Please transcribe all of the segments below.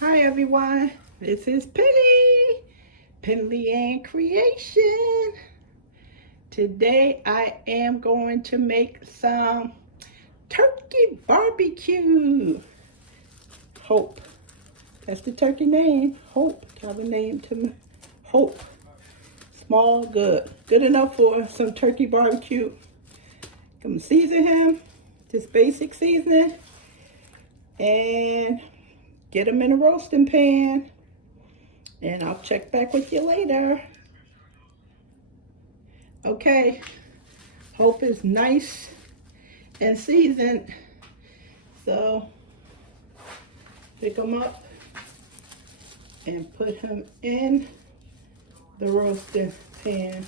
Hi everyone, this is Penley-Ann Creation. Today I am going to make some turkey barbecue. Hope, that's the turkey name, Hope. Have a name to me, Hope. Small, good enough for some turkey barbecue. Come season him, just basic seasoning, and get them in a roasting pan, and I'll check back with you later. Okay, Hope is nice and seasoned, so pick them up and put him in the roasting pan.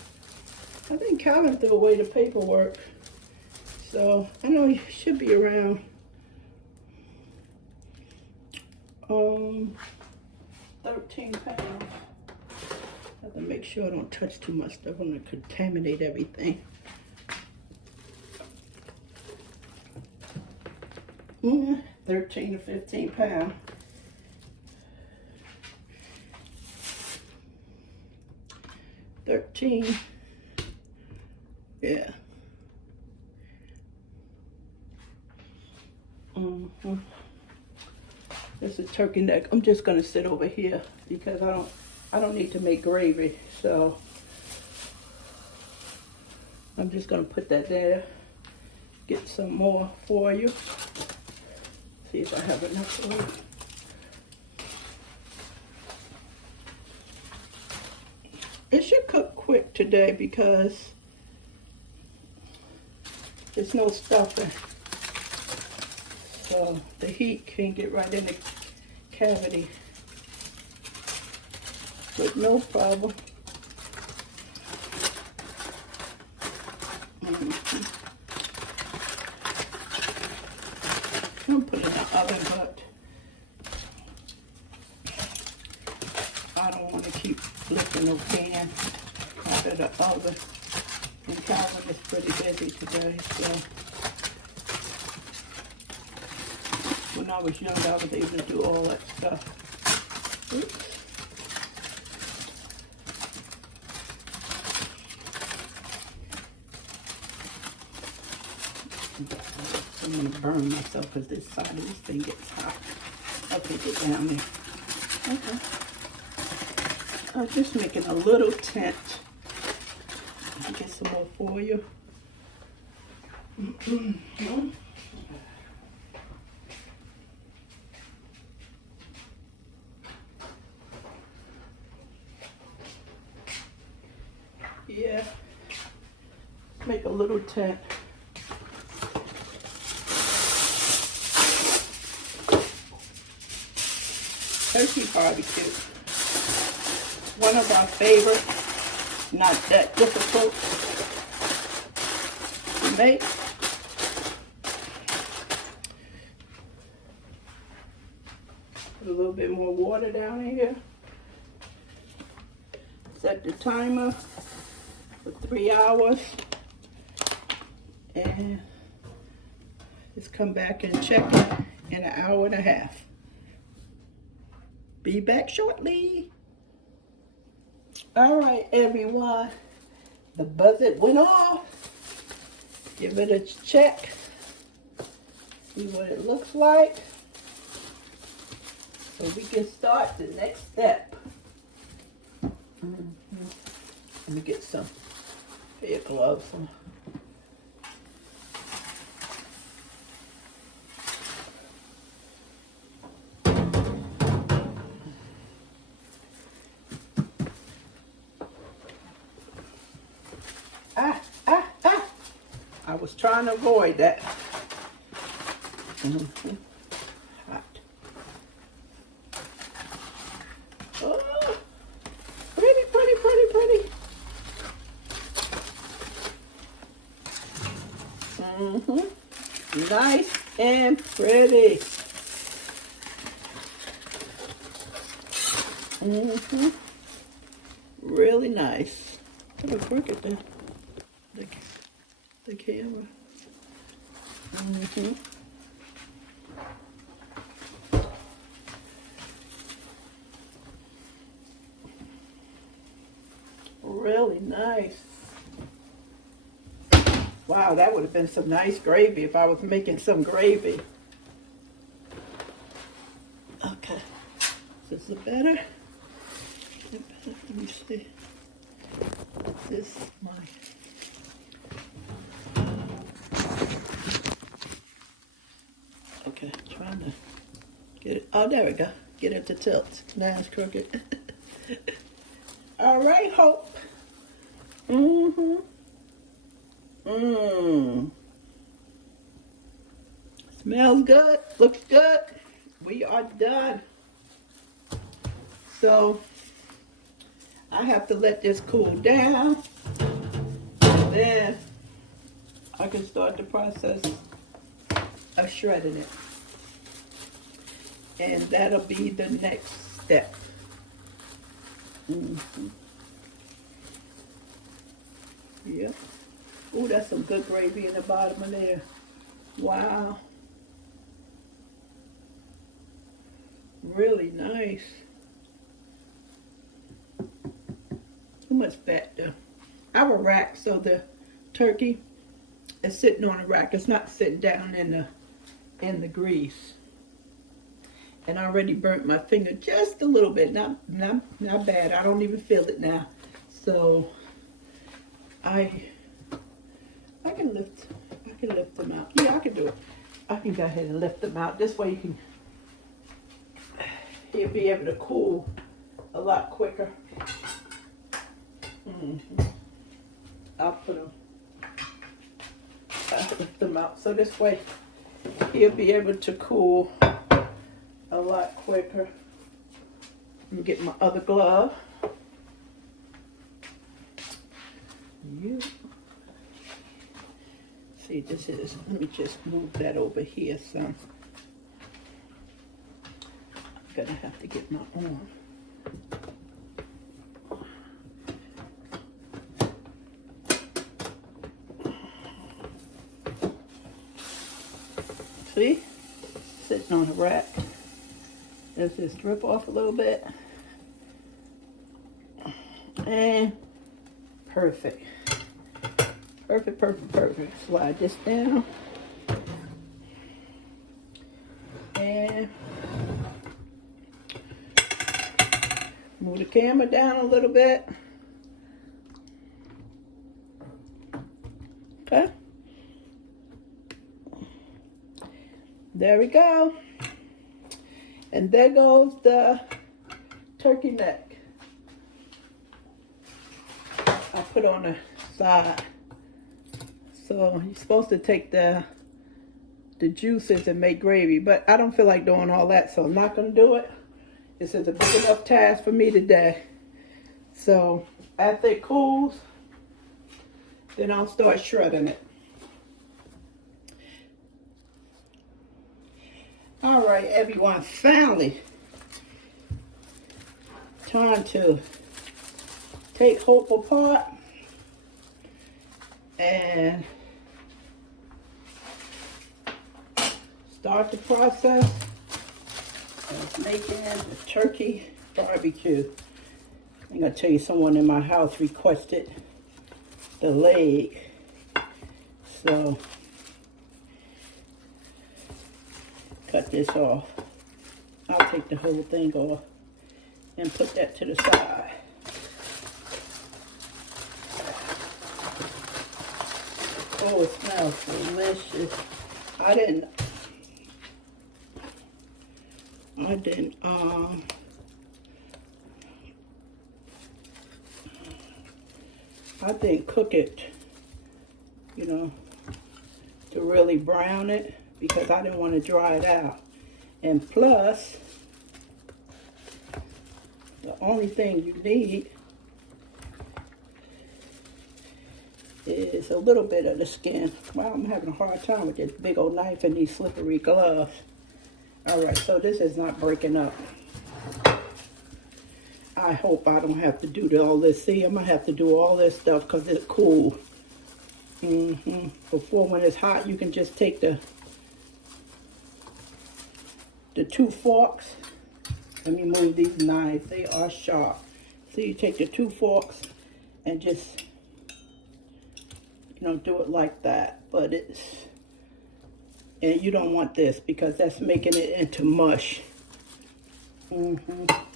I think Calvin threw away the paperwork, so I know he should be around 13 pounds. I have to make sure I don't touch too much stuff. I'm gonna contaminate everything. 13 to 15 pounds. Yeah. This is turkey neck. I'm just gonna sit over here because I don't need to make gravy, so I'm just gonna put that there. Get some more for you. See if I have enough for you. It should cook quick today because there's no stuffing. So the heat can get right in the cavity with no problem. I'm putting it in the oven, but I don't want to keep flipping no pan out of the oven. And Calvin is pretty busy today, so when I was young, I was able to do all that stuff. Oops. I'm going to burn myself because this side of this thing gets hot. Okay, get down there. Okay. I'm just making a little tent. I'll get some more for you. Yeah, make a little tent. Turkey barbecue, one of our favorites, not that difficult to make. Put a little bit more water down in here. Set the timer for 3 hours, and just come back and check it in an hour and a half. Be back shortly. All right, everyone, the buzzer went off. Give it a check, see what it looks like, so we can start the next step. Let me get some pair of gloves on. I was trying to avoid that. Hot. Oh, pretty. Nice and pretty. Really nice. What a crooked there. The camera. Really nice. Wow, that would have been some nice gravy if I was making some gravy. Okay. This is better. Let me see. This is my... Okay, trying to get it. Oh, there we go. Get it to tilt. Now it's crooked. All right, Hope. Smells good. Looks good. We are done. So I have to let this cool down. And then I can start the process of shredding it. And that'll be the next step. Yep. Ooh, that's some good gravy in the bottom of there. Wow. Really nice. Too much fat though. I have a rack, so the turkey is sitting on a rack. It's not sitting down in the grease. And I already burnt my finger just a little bit. Not bad. I don't even feel it now. So I can lift them out. Yeah, I can do it. I can go ahead and lift them out. This way you'll be able to cool a lot quicker. I'll lift them out. So this way he'll be able to cool a lot quicker. Let me get my other glove. See, this is, let me just move that over here some. I'm gonna have to get my arm. See? Sitting on a rack. Let's just strip off a little bit. And perfect. Perfect. Slide this down. And move the camera down a little bit. Okay. There we go. And there goes the turkey neck. I put on the side. So you're supposed to take the juices and make gravy, but I don't feel like doing all that, so I'm not gonna do it. This is a big enough task for me today. So after it cools, then I'll start shredding it. All right, everyone, finally, time to take Hope apart and start the process of making the turkey barbecue. I'm gonna tell you, someone in my house requested the leg, so cut this off. I'll take the whole thing off and put that to the side. Oh, it smells delicious. I didn't cook it, you know, to really brown it, because I didn't want to dry it out. And plus, the only thing you need is a little bit of the skin. Wow, I'm having a hard time with this big old knife and these slippery gloves. All right, so this is not breaking up. I hope I don't have to do all this. See, I'm gonna have to do all this stuff because it's cool. Before, when it's hot, you can just take the 2 forks. Let me move these knives. They are sharp. So you take the 2 forks and just, do it like that. But and you don't want this because that's making it into mush. I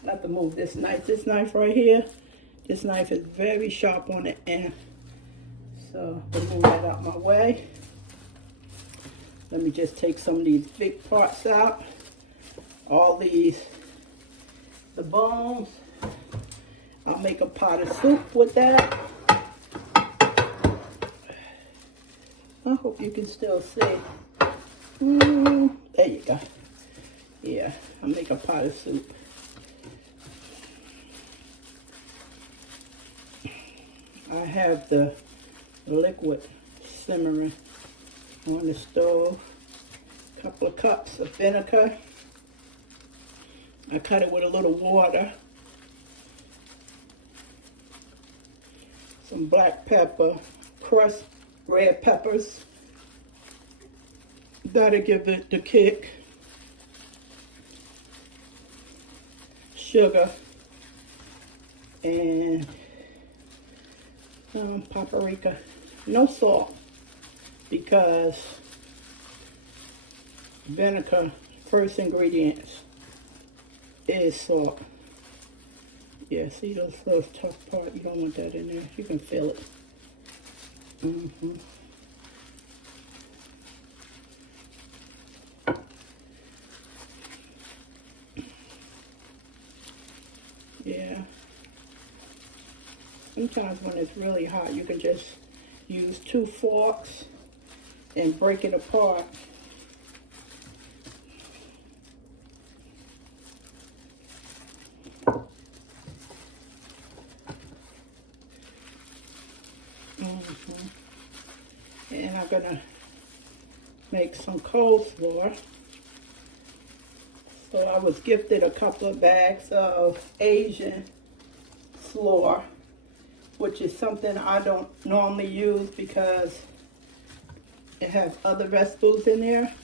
have to move this knife. This knife right here, this knife is very sharp on the end. So I'm gonna move that out my way. Let me just take some of these big parts out. All these, the bones. I'll make a pot of soup with that. I hope you can still see. There you go. Yeah, I'll make a pot of soup. I have the liquid simmering on the stove. A couple of cups of vinegar. I cut it with a little water. Some black pepper, crushed red peppers. That'll give it the kick. Sugar and paprika. No salt because vinegar, first ingredients is salt. Yeah, see those tough part? You don't want that in there. You can feel it. Yeah. Sometimes when it's really hot, you can just use 2 forks and break it apart. And I'm gonna make some coleslaw. So I was gifted a couple of bags of Asian slaw, which is something I don't normally use because it has other vegetables in there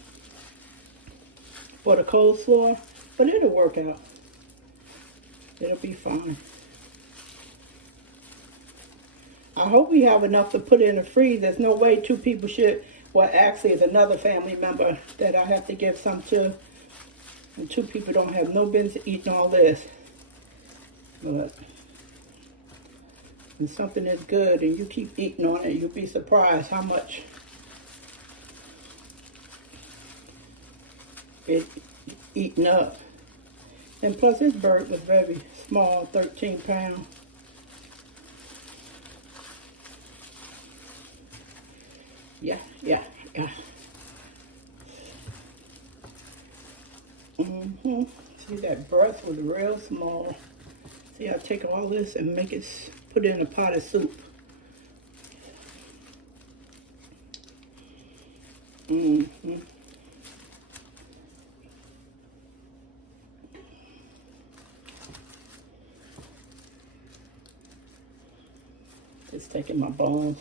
for the coleslaw, but it'll work out. It'll be fine. I hope we have enough to put in the freezer. There's no way 2 people should, well actually it's another family member that I have to give some to. And 2 people don't have no business eating all this. But when something is good and you keep eating on it, you'll be surprised how much it's eaten up. And plus this bird was very small, 13 pounds. Yeah. See, that breast was real small. See, I take all this and make it, put it in a pot of soup. Just taking my bones.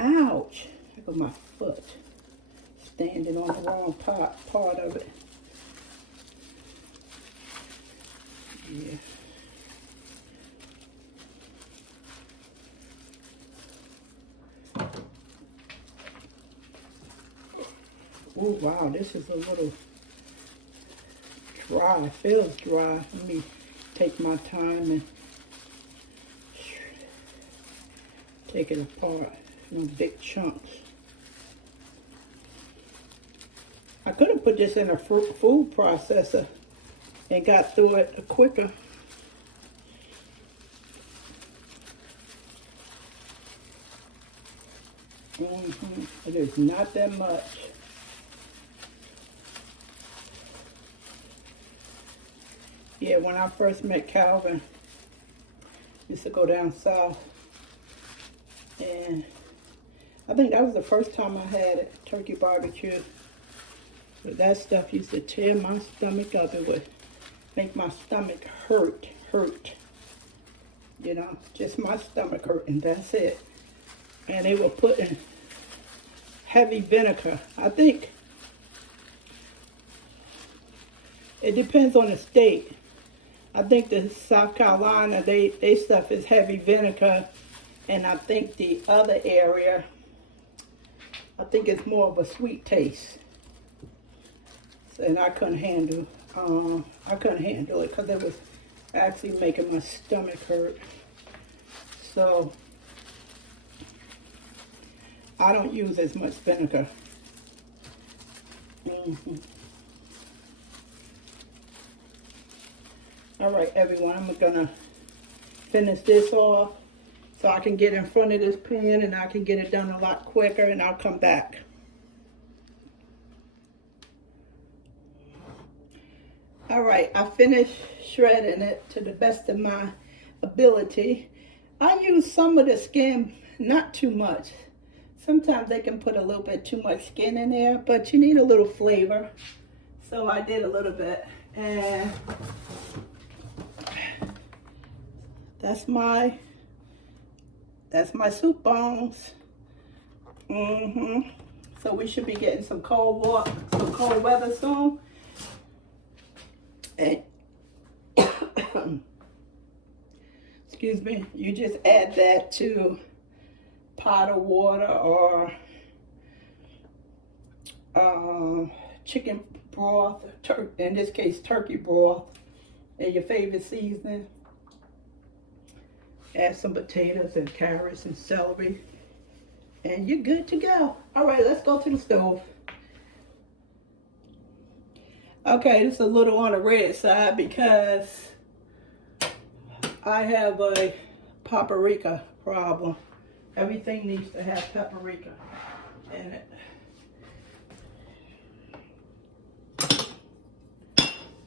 Ouch! I got my foot standing on the wrong part of it. Yeah. Oh wow, this is a little dry. It feels dry. Let me take my time and take it apart in big chunks. I could have put this in a food processor and got through it quicker. It is not that much. Yeah, when I first met Calvin, I used to go down south, and I think that was the first time I had it, turkey barbecue. But that stuff used to tear my stomach up. It would make my stomach hurt. You know, just my stomach hurt, and that's it. And they were putting heavy vinegar. I think it depends on the state. I think the South Carolina, they stuff is heavy vinegar. And I think the other area, I think it's more of a sweet taste. And I couldn't handle it because it was actually making my stomach hurt. So I don't use as much vinegar. All right, everyone, I'm gonna finish this off so I can get in front of this pan and I can get it done a lot quicker, and I'll come back. All right, I finished shredding it to the best of my ability. I use some of the skin, not too much. Sometimes they can put a little bit too much skin in there, but you need a little flavor. So I did a little bit, and that's my soup bones. So we should be getting some cold weather soon. And excuse me, you just add that to pot of water or chicken broth, in this case turkey broth, and your favorite seasoning. Add some potatoes and carrots and celery, and you're good to go. All right, let's go to the stove. Okay, this is a little on the red side because I have a paprika problem. Everything needs to have paprika in it.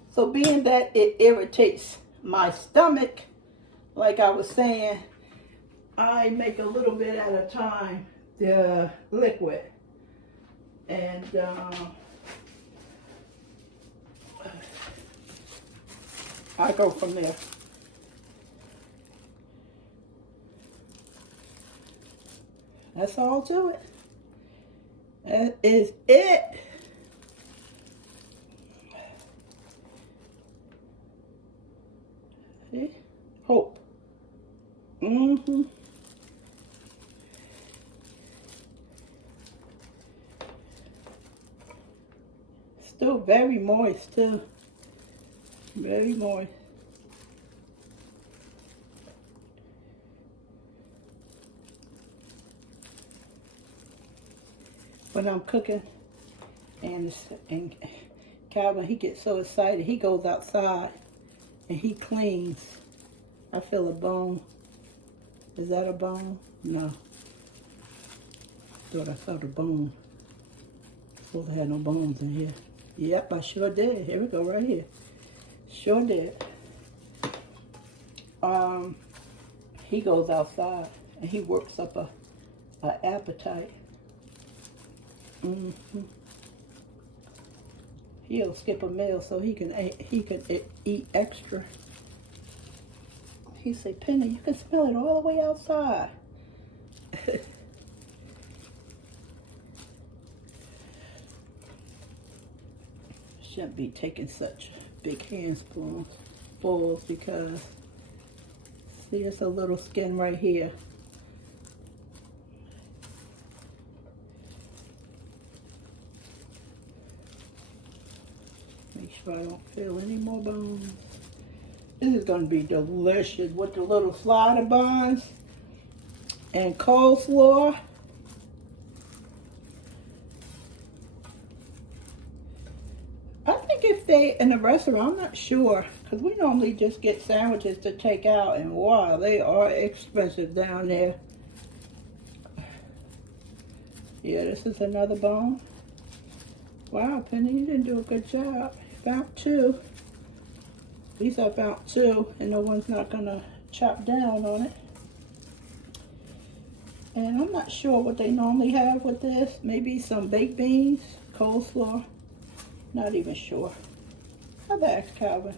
So being that it irritates my stomach, like I was saying, I make a little bit at a time, the liquid. And I go from there. That's all to it. That is it. See? Hope. Still very moist too. Very moist. When I'm cooking, and Calvin, he gets so excited, he goes outside and he cleans. I feel a bone. Is that a bone? No. Thought I saw the bone. Supposed to have no bones in here. Yep, I sure did. Here we go, right here. Sure did. He goes outside and he works up a appetite. He'll skip a meal so he can eat extra. He say, Penny, you can smell it all the way outside. Shouldn't be taking such big handspoonfuls because see, it's a little skin right here. Make sure I don't feel any more bones. This is going to be delicious with the little slider buns and coleslaw. I think if they, in the restaurant, I'm not sure, because we normally just get sandwiches to take out, and wow, they are expensive down there. Yeah, this is another bone. Wow, Penny, you didn't do a good job. You found two. At least I found two, and no one's not gonna chop down on it. And I'm not sure what they normally have with this. Maybe some baked beans, coleslaw. Not even sure. I've asked Calvin.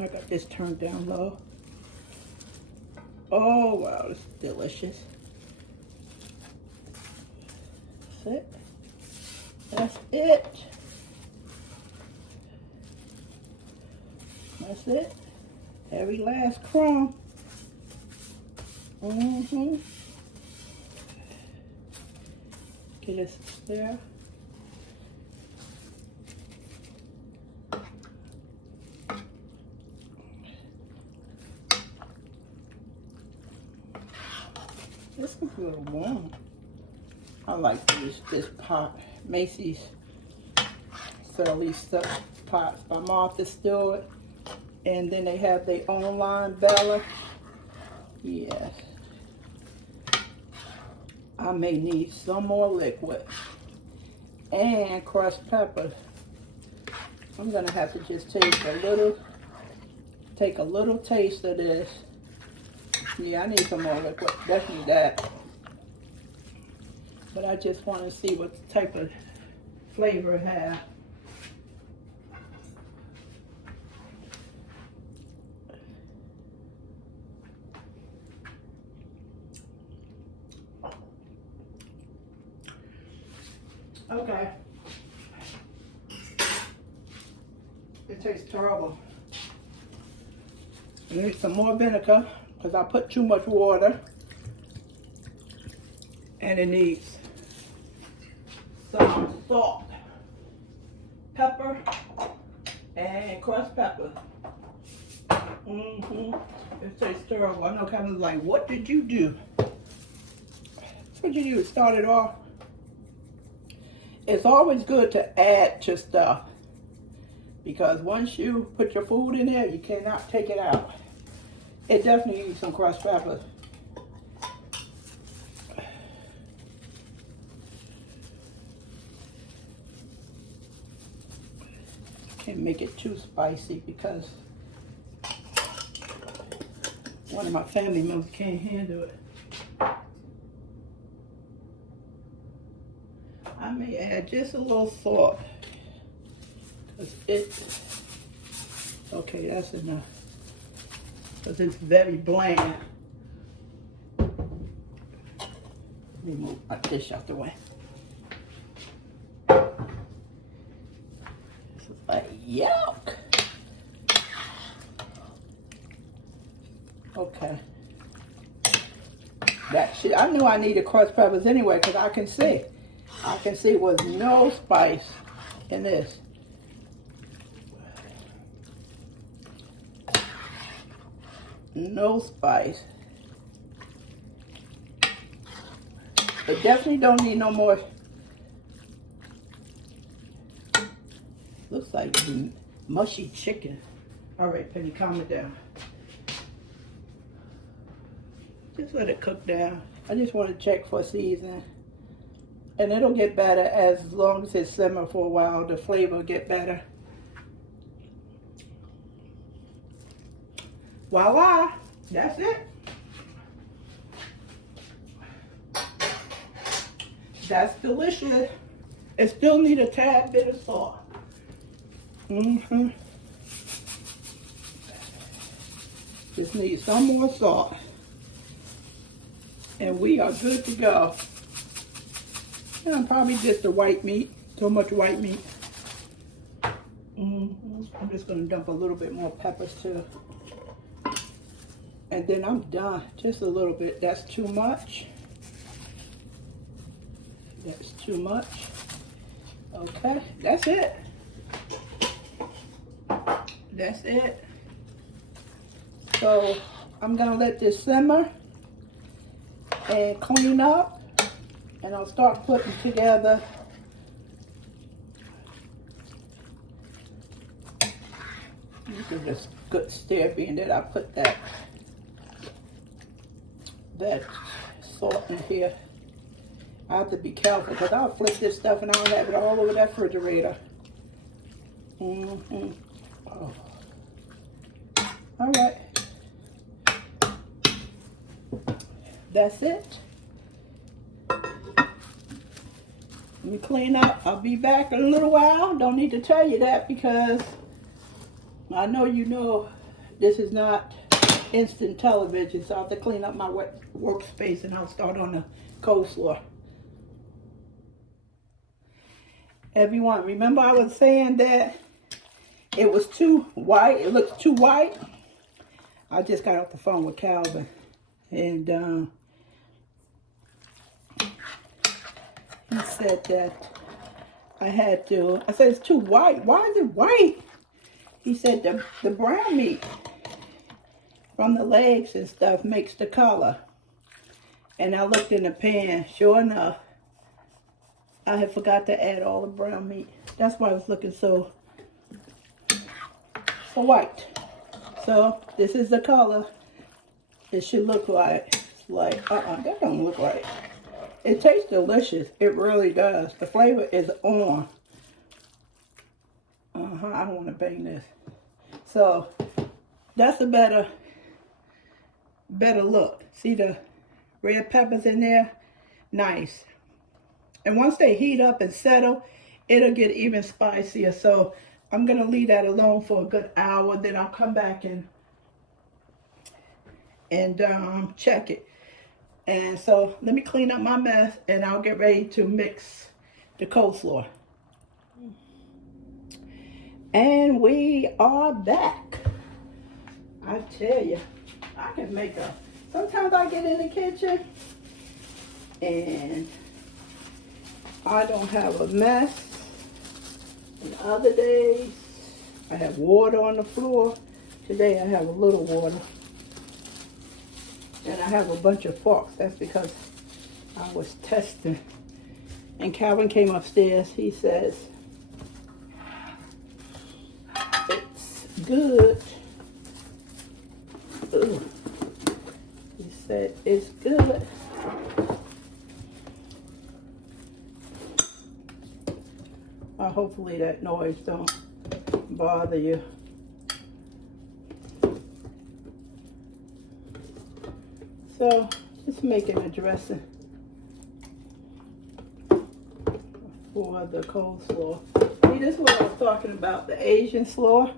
I got this turned down low. Oh wow, it's delicious. That's it. That's it. That's it. Every last crumb. Get it there. This is a little warm. I like this pot. Macy's sell these stuff pots by Martha Stewart. And then they have their own line, Bella. Yes. I may need some more liquid. And crushed pepper. I'm gonna have to just take a little taste of this. Yeah, I need some more liquid. Definitely that. But I just want to see what type of flavor it has. Okay. It tastes terrible. I need some more vinegar because I put too much water. And it needs some salt, pepper, and crushed pepper. It tastes terrible. I know kind of like, what did you do? That's what you do, start it off. It's always good to add to stuff because once you put your food in there, you cannot take it out. It definitely needs some crushed pepper. Can't make it too spicy because one of my family members can't handle it. I may add just a little salt because okay, that's enough because it's very bland. Let me move my dish out the way. This is like yuck. Okay. That shit, I knew I needed crushed peppers anyway because I can see was no spice in this. No spice. But definitely don't need no more. Looks like mushy chicken. All right, Penny, calm it down. Just let it cook down. I just want to check for seasoning. And it'll get better as long as it simmers for a while. The flavor will get better. Voila! That's it. That's delicious. It still needs a tad bit of salt. Just need some more salt. And we are good to go. And probably just the white meat. So much white meat. I'm just going to dump a little bit more peppers too. And then I'm done. Just a little bit. That's too much. That's too much. Okay, that's it. That's it. So I'm going to let this simmer and clean up. And I'll start putting together this is a good stir being that I put that salt in here. I have to be careful because I'll flip this stuff and I'll have it all over that refrigerator. Oh. All right. That's it. Let me clean up. I'll be back in a little while. Don't need to tell you that because I know you know this is not instant television. So I have to clean up my workspace and I'll start on the coleslaw. everyone. Remember I was saying that it was too white. It looked too white. I just got off the phone with Calvin. And he said that I said it's too white. Why is it white? He said the brown meat from the legs and stuff makes the color. And I looked in the pan. Sure enough, I had forgot to add all the brown meat. That's why I was looking so white. So this is the color it should look like. It's like, that don't look right. It tastes delicious. It really does. The flavor is on. I don't want to bang this. So that's a better look. See the red peppers in there? Nice. And once they heat up and settle, it'll get even spicier. So I'm going to leave that alone for a good hour. Then I'll come back and check it. And so let me clean up my mess and I'll get ready to mix the coleslaw. And we are back. I tell you, I can make sometimes I get in the kitchen and I don't have a mess. And other days, I have water on the floor. Today I have a little water. And I have a bunch of forks. That's because I was testing. And Calvin came upstairs. He says, it's good. Ooh. He said, it's good. Hopefully that noise don't bother you. So, just making a dressing for the coleslaw. See, this is what I was talking about, the Asian slaw.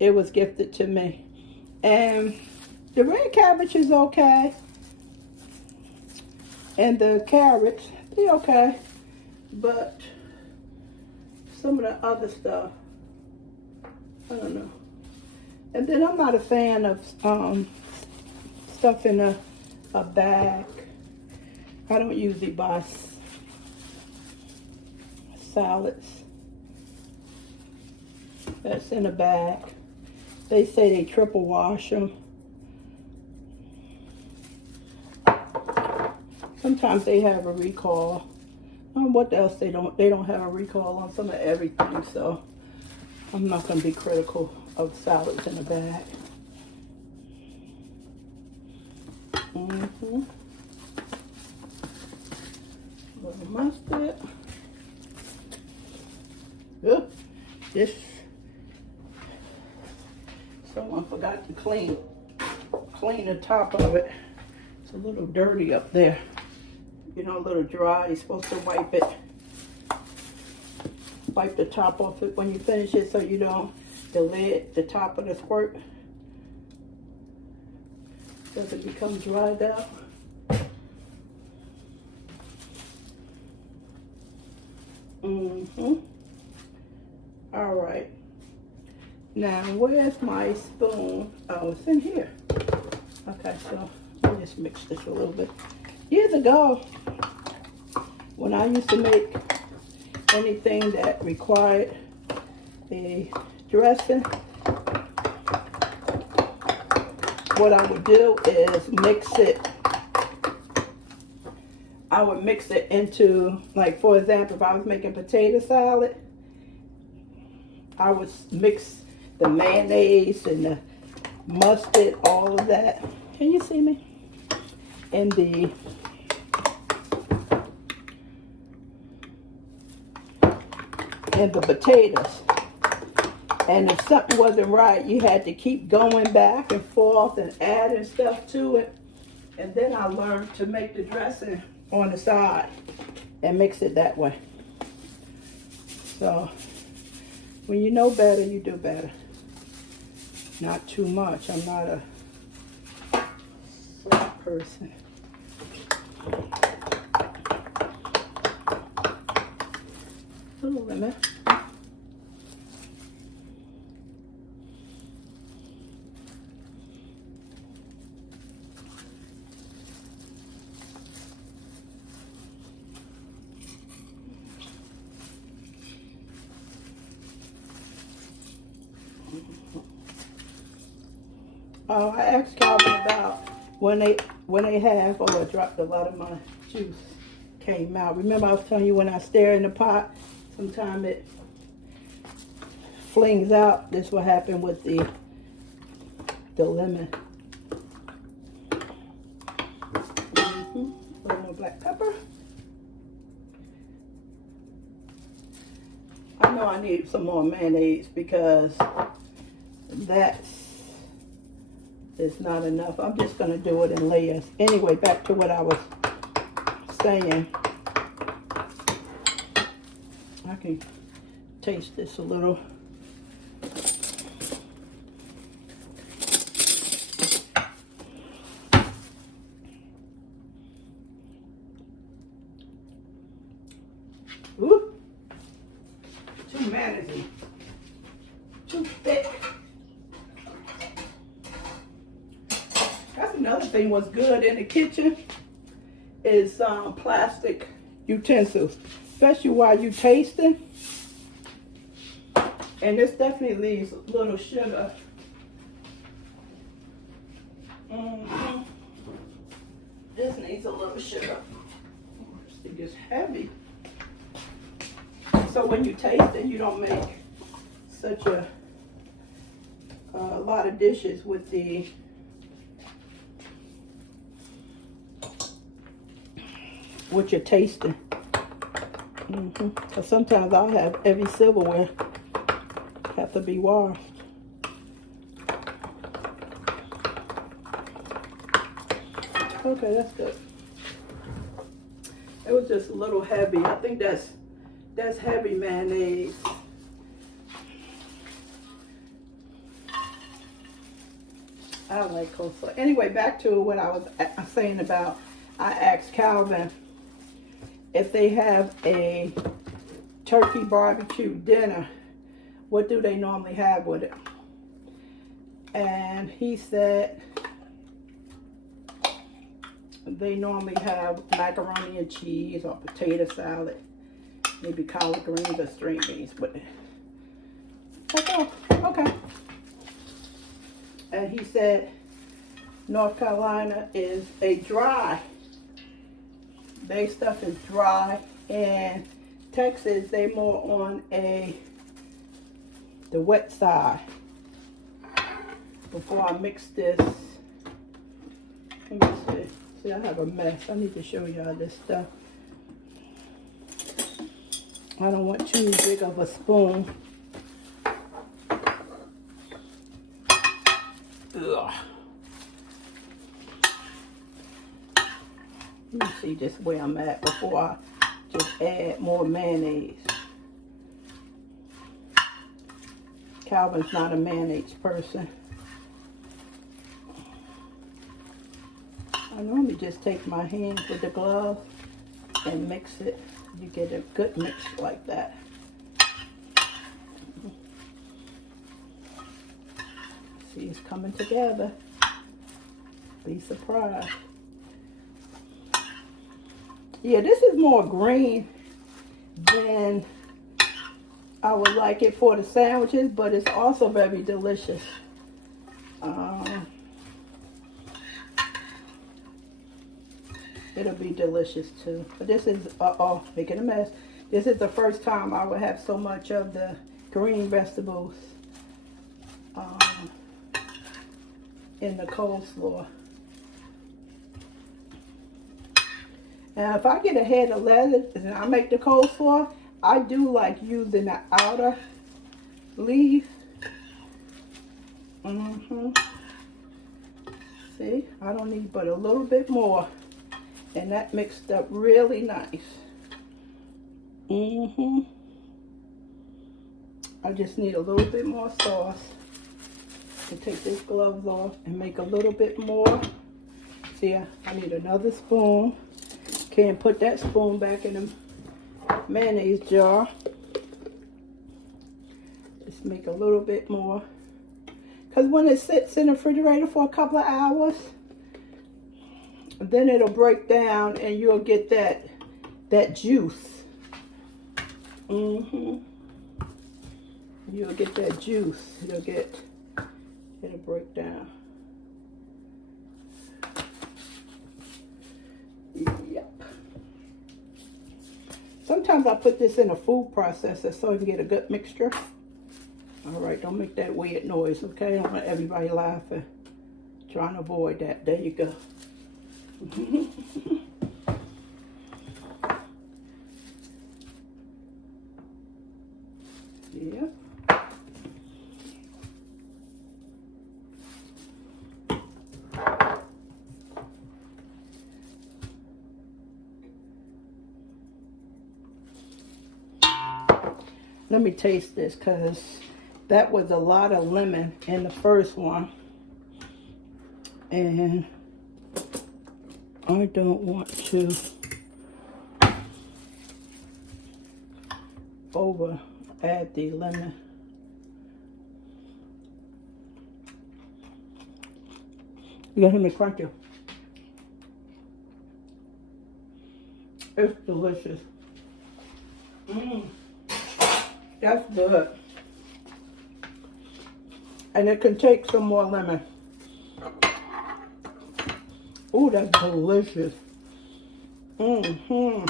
It was gifted to me. And the red cabbage is okay. And the carrots, they're okay. But some of the other stuff, I don't know. And then I'm not a fan of stuff in a bag. I don't usually buy salads that's in a bag. They say they triple wash them. Sometimes they have a recall. What else they don't have a recall on some of everything, so I'm not going to be critical of salads in a bag. Little mustard. This someone forgot to clean the top of it. It's a little dirty up there. You know, a little dry. You're supposed to wipe the top off it when you finish it so you don't, the top of the squirt doesn't become dried out. All right. Now, where's my spoon? Oh, it's in here. Okay, so let me just mix this a little bit. Years ago, when I used to make anything that required a dressing, what I would do is mix it. I would mix it into, like, for example, if I was making potato salad, I would mix the mayonnaise and the mustard, all of that. Can you see me? And the potatoes. And if something wasn't right, you had to keep going back and forth and adding stuff to it. And then I learned to make the dressing on the side and mix it that way. So when you know better, you do better. Not too much. I'm not a flat person. A little lemon. Oh, I asked Calvin about when they have, oh, I dropped a lot of my juice, came out. Remember I was telling you when I stir in the pot, sometimes it flings out. This will happen with the lemon. A little more black pepper. I know I need some more mayonnaise because it's not enough. I'm just going to do it in layers. Anyway, back to what I was saying. I can taste this a little. Ooh, too mayonnaise, too thick. That's another thing. What's good in the kitchen is plastic utensils, especially while you tasting. And this definitely leaves a little sugar. This needs a little sugar. This thing is heavy. So when you taste it, you don't make such a lot of dishes with what you're tasting. Because sometimes I'll have every silverware have to be washed. Okay, that's good. It was just a little heavy. I think that's heavy mayonnaise. I like coleslaw. Anyway, back to what I was saying about, I asked Calvin if they have a turkey barbecue dinner, what do they normally have with it? And he said they normally have macaroni and cheese or potato salad, maybe collard greens or string beans with it. I thought, okay. And he said North Carolina is a dry. Their stuff is dry, and Texas, they more on the wet side. Before I mix this, let me see. See, I have a mess. I need to show y'all this stuff. I don't want too big of a spoon. Ugh. Let me see just where I'm at before I just add more mayonnaise. Calvin's not a mayonnaise person. I normally just take my hands with the glove and mix it. You get a good mix like that. See, it's coming together. Be surprised. Yeah, this is more green than I would like it for the sandwiches, but it's also very delicious. It'll be delicious too. But this is, making a mess. This is the first time I would have so much of the green vegetables in the coleslaw. Now, if I get a head of lettuce and I make the coleslaw, I do like using the outer leaf. See, I don't need but a little bit more. And that mixed up really nice. I just need a little bit more sauce to take these gloves off and make a little bit more. See, I need another spoon. Can't put that spoon back in the mayonnaise jar. Make a little bit more. Because when it sits in the refrigerator for a couple of hours, then it'll break down and you'll get that juice. You'll get that juice. It'll break down. Yep. Sometimes I put this in a food processor so I can get a good mixture. All right, don't make that weird noise, okay? I don't want everybody laughing. Trying to avoid that. There you go. Yeah. Let me taste this because that was a lot of lemon in the first one. And I don't want to over add the lemon. You gotta hear me crunch it. It's delicious. That's good. And it can take some more lemon. Ooh, that's delicious. Okay.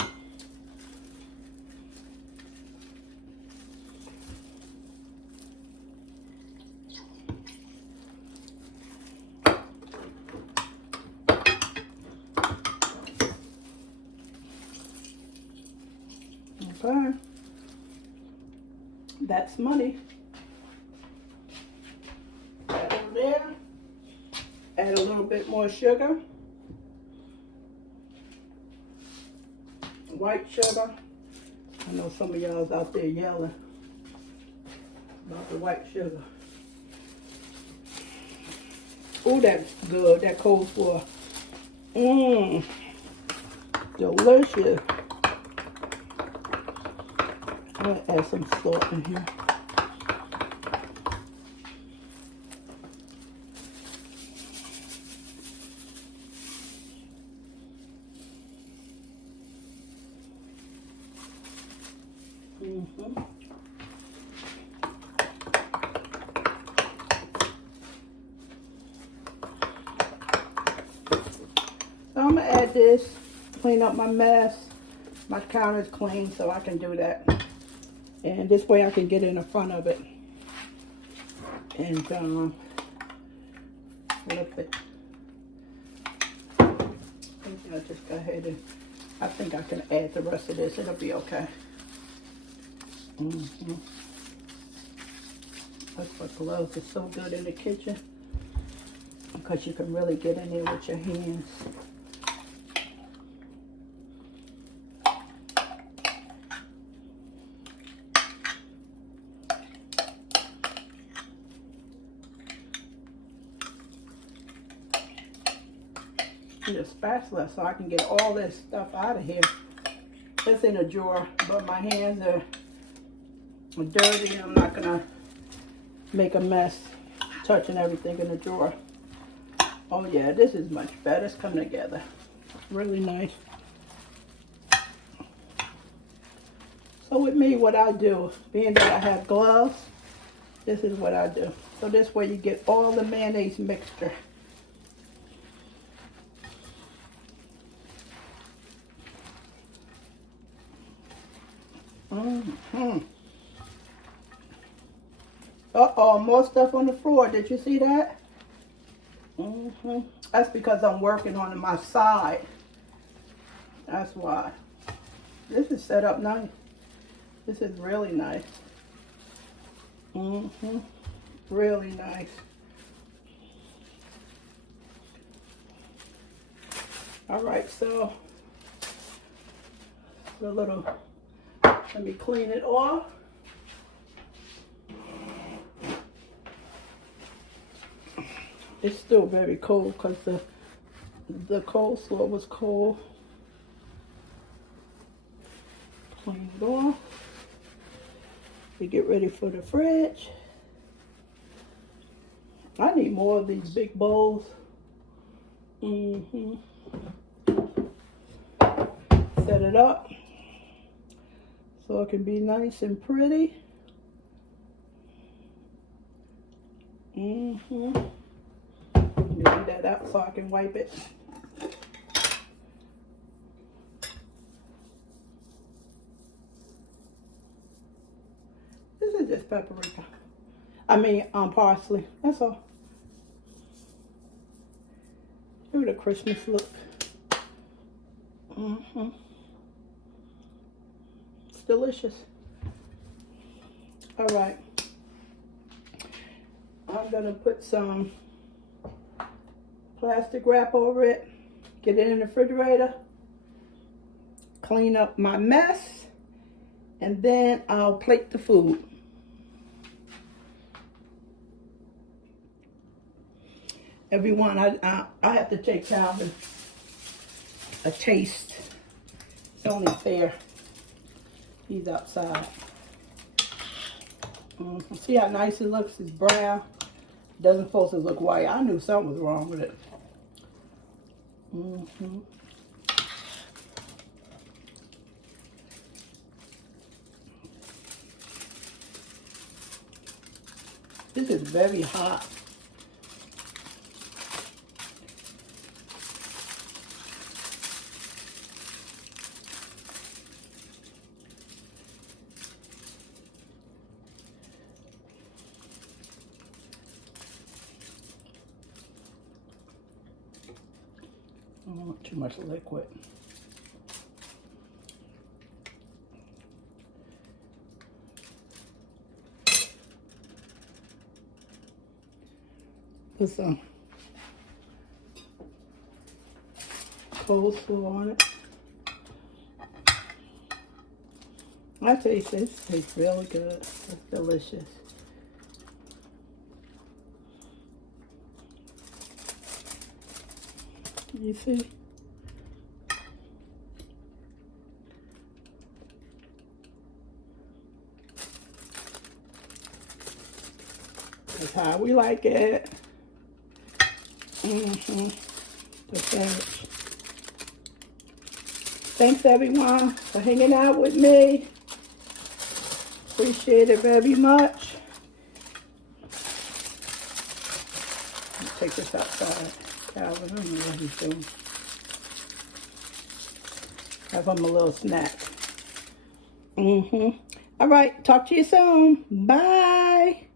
That's money. Add over there. Add a little bit more sugar. White sugar. I know some of y'all's out there yelling about the white sugar. Oh, that's good. That coleslaw. Delicious. I'll add some salt in here. So I'm gonna add this, clean up my mess. My counter's clean, so I can do that. And this way I can get in the front of it and flip it. I think I'll just go ahead and, I think I can add the rest of this. It'll be okay. That's what gloves are so good in the kitchen, because you can really get in there with your hands. The spatula so I can get all this stuff out of here. It's in a drawer, but my hands are dirty. I'm not gonna make a mess touching everything in the drawer. Oh yeah, this is much better. It's coming together. Really nice. So with me, what I do, being that I have gloves, this is what I do. So this way you get all the mayonnaise mixture. Uh-oh, more stuff on the floor. Did you see that? That's because I'm working on my side. That's why. This is set up nice. This is really nice. Really nice. All right, so let me clean it off. It's still very cold because the coleslaw was cold. Clean it off. We get ready for the fridge. I need more of these big bowls. Set it up so it can be nice and pretty. Let me do that out so I can wipe it. This is just paprika. I mean, parsley. That's all. Give it a Christmas look. It's delicious. All right. I'm gonna put some plastic wrap over it. Get it in the refrigerator. Clean up my mess. And then I'll plate the food. Everyone, I have to take Calvin a taste. It's only fair. He's outside. See how nice it looks? It's brown. It doesn't supposed to look white. I knew something was wrong with it. This is very hot. I don't want too much liquid. Put some coleslaw on it. I taste this. It tastes really good. It's delicious. You see? That's how we like it. The sandwich. Thanks everyone for hanging out with me. Appreciate it very much. Take this outside. Calvin, I don't know what he's doing. Have him a little snack. All right, talk to you soon. Bye.